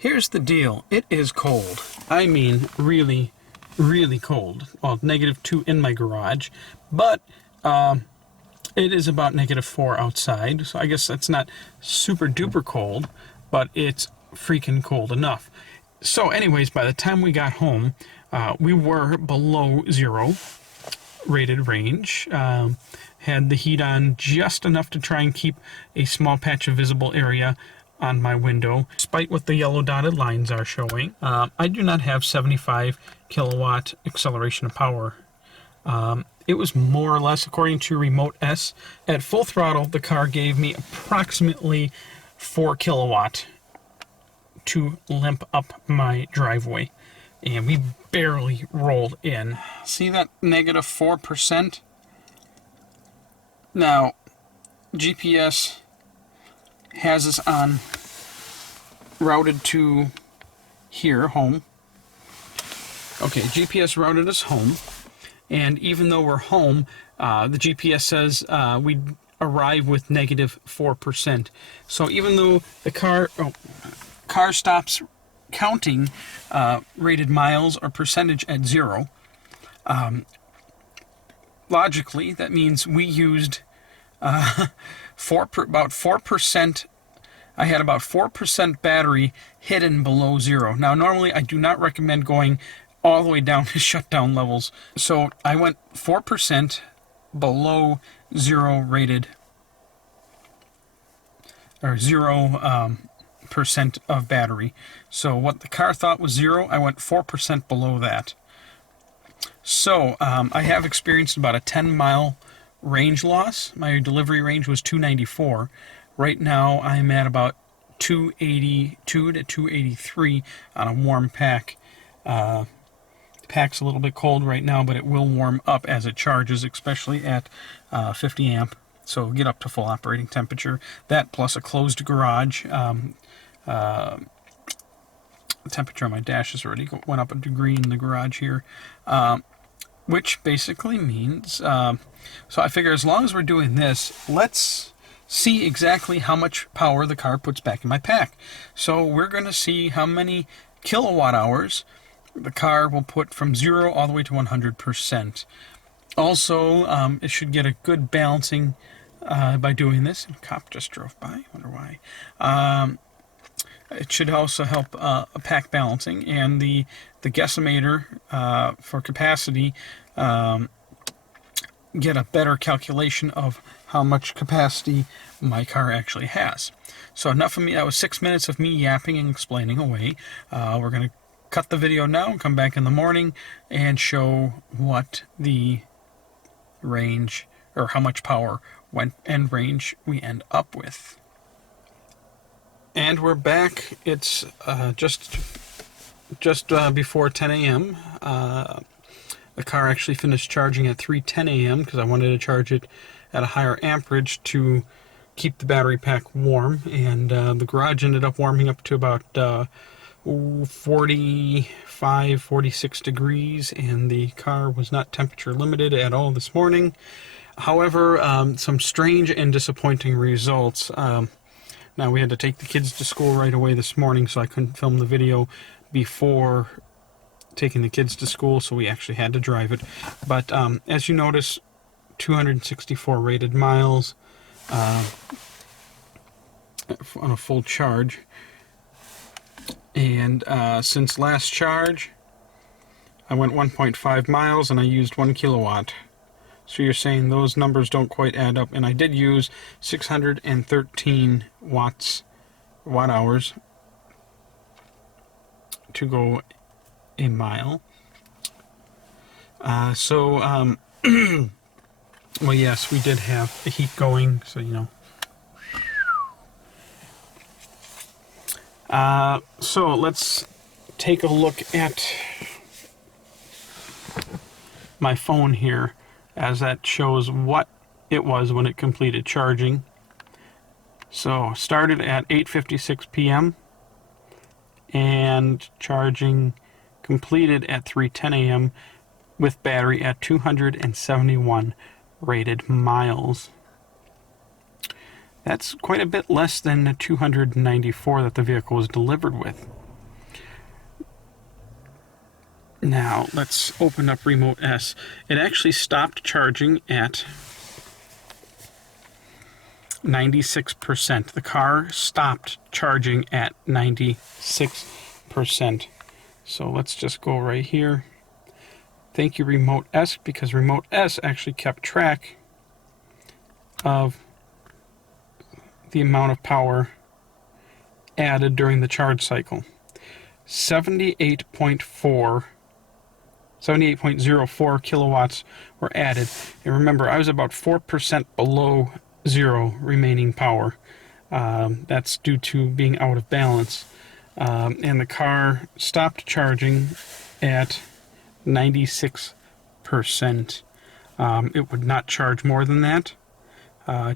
Here's the deal. It is cold. I mean, really, really cold. Well, -2 in my garage, but it is about -4 outside, so I guess that's not super duper cold, but it's freaking cold enough. So anyways, by the time we got home, we were below 0 rated range. Had the heat on just enough to try and keep a small patch of visible area on my window, despite what the yellow dotted lines are showing. I do not have 75 kilowatt acceleration of power. It was more or less, according to Remote S, at full throttle, the car gave me approximately 4 kilowatt to limp up my driveway. And we barely rolled in. See that -4%? Now, GPS has us on routed to here, home. Okay, GPS routed us home, and even though we're home, the GPS says we arrive with -4%. So even though the car stops counting rated miles or percentage at 0, logically that means we used about 4%. I had about 4% battery hidden below 0. Now normally I do not recommend going all the way down to shutdown levels, so I went 4% below 0 rated, or 0% of battery. So what the car thought was 0, I went 4% below that. So I have experienced about a 10-mile range loss. My delivery range was 294. Right now I'm at about 282 to 283 on a warm pack. Pack's a little bit cold right now, but it will warm up as it charges, especially at 50 amp. So get up to full operating temperature. That plus a closed garage. The temperature on my dash has already went up a degree in the garage here, which basically means, so I figure as long as we're doing this, let's see exactly how much power the car puts back in my pack. So we're going to see how many kilowatt hours the car will put from 0 all the way to 100%. Also, it should get a good balancing by doing this. A cop just drove by, I wonder why. It should also help pack balancing, and the guesstimator for capacity get a better calculation of how much capacity my car actually has. So enough of me. That was 6 minutes of me yapping and explaining away. We're going to cut the video now and come back in the morning and show what the range, or how much power and range we end up with. And we're back. It's just before 10 a.m. The car actually finished charging at 3:10 a.m. because I wanted to charge it at a higher amperage to keep the battery pack warm. And the garage ended up warming up to about 45, 46 degrees, and the car was not temperature limited at all this morning. However, some strange and disappointing results. Now, we had to take the kids to school right away this morning, so I couldn't film the video before taking the kids to school, so we actually had to drive it. But as you notice, 264 rated miles on a full charge. And since last charge, I went 1.5 miles and I used 1 kilowatt. So you're saying those numbers don't quite add up, and I did use 613 watt hours to go a mile. Well, yes, we did have the heat going, so you know. So let's take a look at my phone here, as that shows what it was when it completed charging. So started at 8:56 p.m. and charging completed at 3:10 a.m. with battery at 271 rated miles. That's quite a bit less than the 294 that the vehicle was delivered with. Now, let's open up Remote S. It actually stopped charging at 96%. The car stopped charging at 96%. So let's just go right here. Thank you, Remote S, because Remote S actually kept track of the amount of power added during the charge cycle. 78.04 kilowatts were added. And remember, I was about 4% below zero remaining power. That's due to being out of balance. And the car stopped charging at 96%. It would not charge more than that.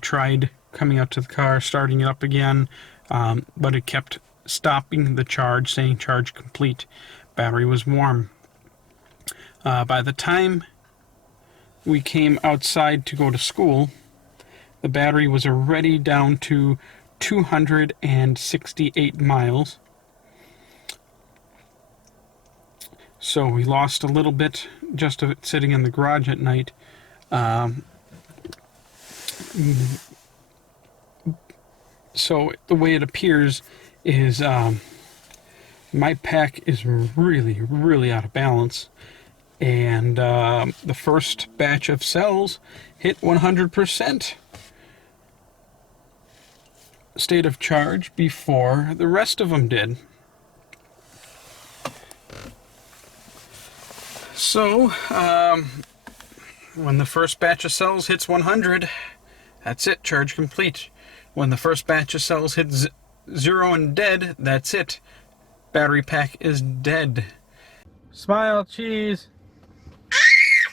Tried coming up to the car, starting it up again, but it kept stopping the charge, saying charge complete. Battery was warm. By the time we came outside to go to school, the battery was already down to 268 miles. So we lost a little bit just of it sitting in the garage at night. So the way it appears is my pack is really out of balance. And the first batch of cells hit 100% state of charge before the rest of them did. So, when the first batch of cells hits 100, that's it, charge complete. When the first batch of cells hits 0 and dead, that's it. Battery pack is dead. Smile, cheese.